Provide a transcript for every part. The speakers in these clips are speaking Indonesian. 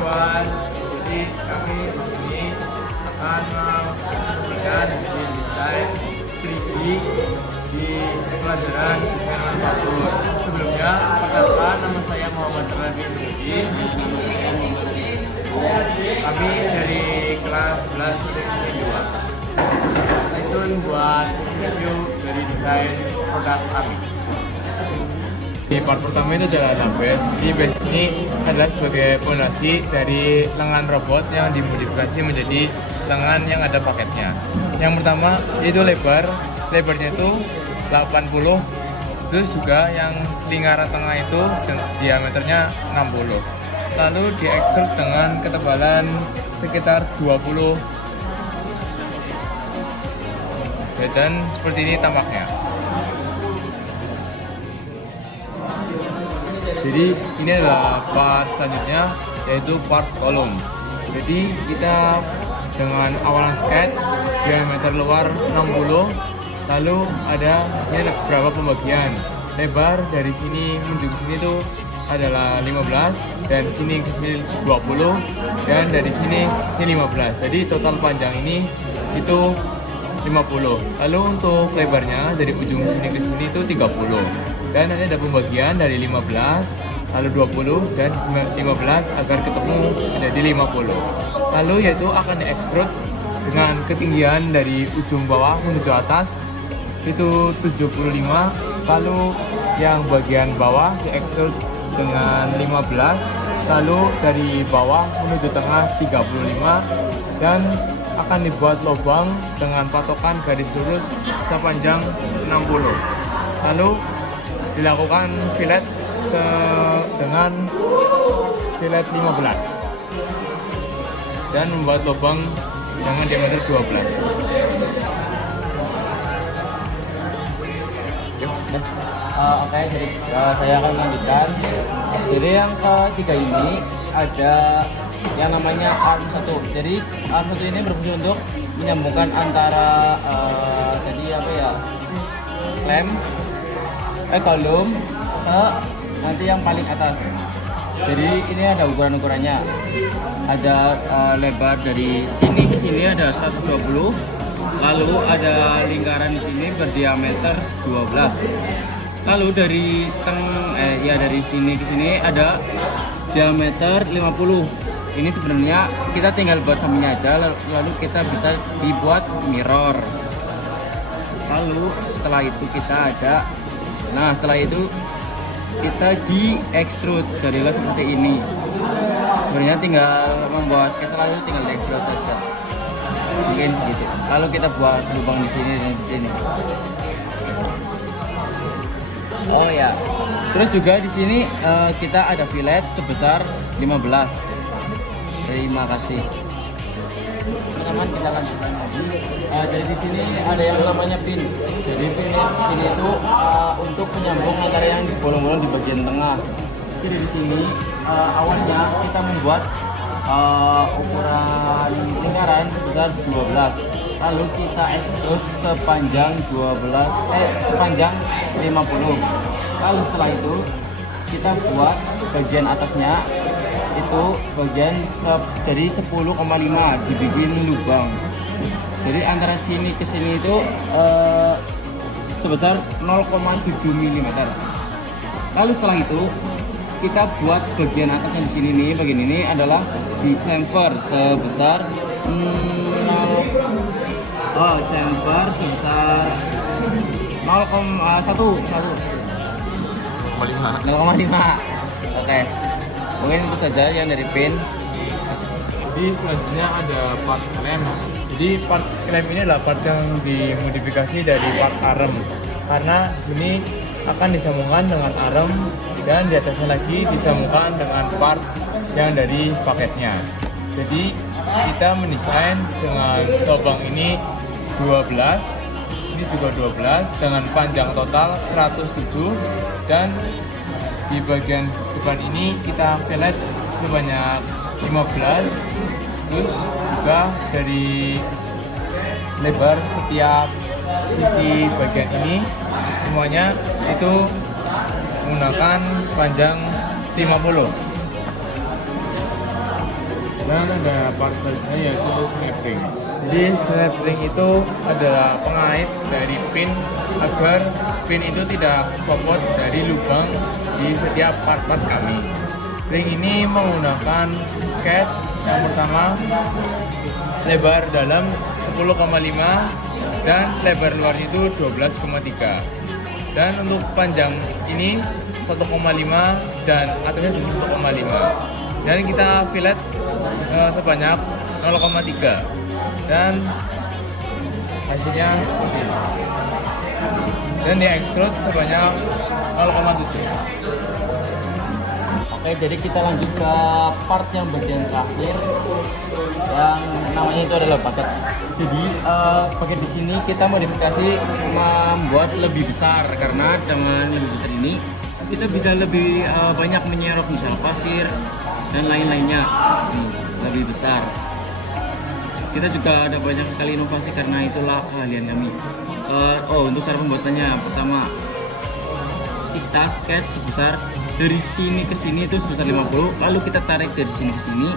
everyone. Jadi kami di sini akan memberikan desain 3D di pelajaran desain manufaktur. Sebelumnya, perkenalkan nama saya Muhammad Rabi Sudi. Kami dari kelas 11 desain 2. Stay tune buat review dari desain produk kami. Di part pertama itu adalah base. Jadi base ini adalah sebagai fondasi dari lengan robot yang dimodifikasi menjadi lengan yang ada paketnya. Yang pertama itu lebarnya itu 80, terus juga yang lingkaran tengah itu diameternya 60. Lalu diekstrut dengan ketebalan sekitar 20. Dan seperti ini tampaknya. Jadi ini adalah part selanjutnya, yaitu part kolom. Jadi kita dengan awalan sketch diameter luar 60, lalu ada ini beberapa pembagian. Lebar dari sini menuju ke sini itu adalah 15, dan sini ke sini 20, dan dari sini 15. Jadi total panjang ini itu 50. Lalu untuk lebarnya dari ujung sini ke sini itu 30. Dan nanti ada pembagian dari 15, lalu 20, dan 15 agar ketemu menjadi 50. Lalu yaitu akan diekstrut dengan ketinggian dari ujung bawah menuju atas itu 75. Lalu yang bagian bawah diekstrut dengan 15. Lalu dari bawah menuju tengah 35, dan akan dibuat lubang dengan patokan garis lurus sepanjang 60. Lalu dilakukan fillet dengan fillet 15 dan membuat lubang dengan diameter 12. Oke, jadi saya akan lanjutkan. Jadi yang ketiga ini ada yang namanya arm 1. Jadi arm 1 ini berfungsi untuk menyambungkan antara kolom ke nanti yang paling atas. Jadi ini ada ukuran-ukurannya. Ada lebar dari sini ke sini ada 120. Lalu ada lingkaran di sini berdiameter 12. Lalu dari dari sini ke sini ada diameter 50. Ini sebenarnya kita tinggal buat sampingnya aja, lalu kita bisa dibuat mirror. Lalu setelah itu setelah itu kita di-extrude jadilah seperti ini. Sebenarnya tinggal membuat sketsa, lalu tinggal di-extrude saja. Mungkin gitu. Lalu kita buat lubang di sini dan di sini. Oh ya. Terus juga di sini kita ada fillet sebesar 15. Terima kasih. Teman-teman, kita lanjutkan lagi. Jadi di sini ada yang namanya pin. Jadi pin ini itu untuk menyambung antara yang bolong-bolong di bagian tengah. Jadi di sini awalnya kita membuat ukuran lingkaran sebesar 12. Lalu kita extrude sepanjang 50. Lalu setelah itu kita buat bagian atasnya itu bagian jadi 10,5 dibikin lubang. Jadi antara sini ke sini itu sebesar 0,7 mm. Lalu setelah itu kita buat bagian atas yang di sini nih, bagian ini adalah di chamfer sebesar chamfer sebesar 0,5. Oke. Mungkin itu saja yang dari pin. Jadi selanjutnya ada part klem. Jadi part klem ini adalah part yang dimodifikasi dari part arm, karena ini akan disambungkan dengan arm dan di atasnya lagi disambungkan dengan part yang dari paketnya. Jadi kita mendesain dengan lubang ini 12, ini juga 12 dengan panjang total 107, dan di bagian depan ini kita fillet sebanyak 15. Terus juga dari lebar setiap sisi bagian ini semuanya itu menggunakan panjang 50. Dan ada part selanjutnya yaitu slip ring. Jadi slip ring itu adalah pengait dari pin agar pin itu tidak copot dari lubang di setiap part-part kami. Ring ini menggunakan skate yang pertama lebar dalam 10,5 dan lebar luar itu 12,3. Dan untuk panjang ini 1,5 dan atasnya juga 1,5. Dan kita fillet sebanyak 0,3 dan hasilnya seperti ini. Dan di extrude sebanyak 0,7. Oke, jadi kita lanjut ke part yang bagian terakhir yang namanya itu adalah bucket. Jadi bucket di sini kita modifikasi membuat lebih besar karena dengan lebih besar ini kita bisa lebih banyak menyerap misal pasir dan lain-lainnya. Lebih besar. Kita juga ada banyak sekali inovasi karena itulah keahlian kami. Untuk cara pembuatannya, pertama kita sketch sebesar dari sini ke sini itu sebesar 50, lalu kita tarik dari sini ke sini,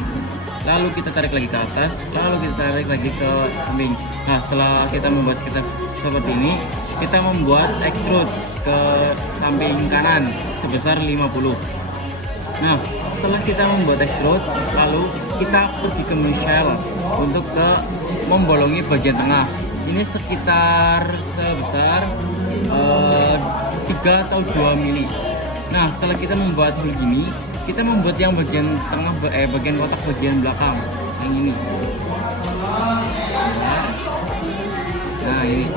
lalu kita tarik lagi ke atas, lalu kita tarik lagi ke samping. Nah, setelah kita membuat sketch seperti ini, kita membuat extrude ke samping kanan sebesar 50. Nah, setelah kita membuat extrude, lalu kita pergi ke michel untuk membolongi bagian tengah. Ini sekitar sebesar 3 atau 2 mili. Nah, setelah kita membuat begini, kita membuat yang bagian tengah, bagian kotak bagian belakang yang ini. Nah, ini.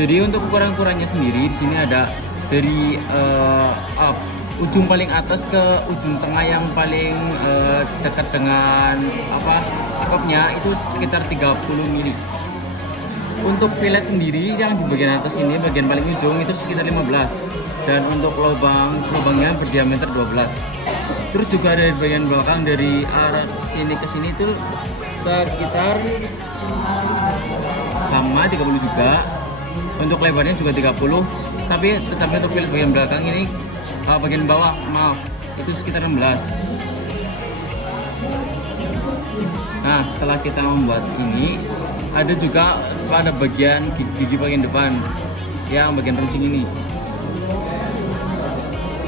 Jadi untuk ukuran-ukurannya sendiri di sini ada dari ujung paling atas ke ujung tengah yang paling dekat dengan skopnya itu sekitar 30 mili. Untuk fillet sendiri yang di bagian atas ini, bagian paling ujung itu sekitar 15, dan untuk lubangnya berdiameter 12. Terus juga dari bagian belakang dari arah sini ke sini itu sekitar sama 30 juga. Untuk lebarnya juga 30, tapi tetapnya untuk fillet bagian belakang ini bagian bawah, maaf, itu sekitar 16. Nah, setelah kita membuat ini, ada juga pada bagian gigi bagian depan yang bagian runcing ini.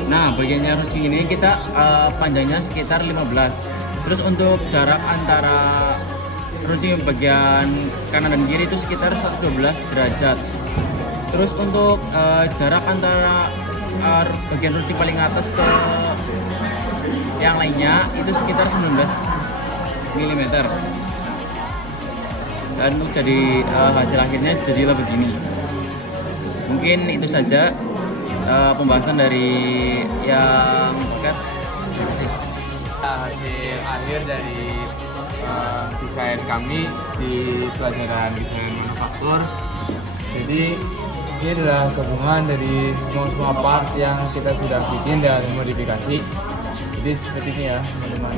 Nah, bagiannya runcing ini kita panjangnya sekitar 15. Terus untuk jarak antara runcing bagian kanan dan kiri itu sekitar 112 derajat. Terus untuk jarak antara bagian runcing paling atas ke yang lainnya itu sekitar 19 mm. Dan untuk jadi hasil akhirnya jadilah begini. Mungkin itu saja pembahasan dari yang bucket. Hasil akhir dari desain kami di pelajaran desain manufaktur. Jadi ini adalah gabungan dari semua part yang kita sudah bikin dan modifikasi. Jadi seperti ini ya teman-teman.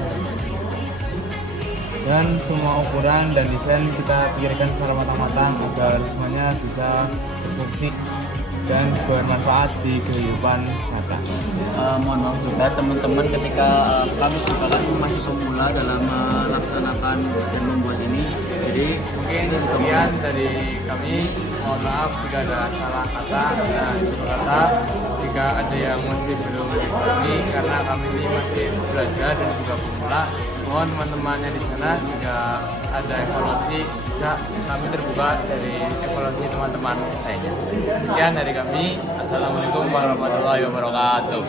Dan semua ukuran dan desain kita pikirkan secara matang-matang agar semuanya bisa berfungsi dan bermanfaat di kehidupan nyata. Mohon maaf juga teman-teman ketika kami sekarang masih pemula dalam melaksanakan dan membuat ini. Jadi Mungkin sekian dari kami. Mohon maaf jika ada salah kata dan kata, jika ada yang masih belum dipahami karena kami ini masih belajar dan juga pemula. Mohon teman-temannya di sana jika ada evaluasi bisa kami terbuka dari evaluasi teman-teman lainnya. Sekian dari kami. Assalamualaikum warahmatullahi wabarakatuh.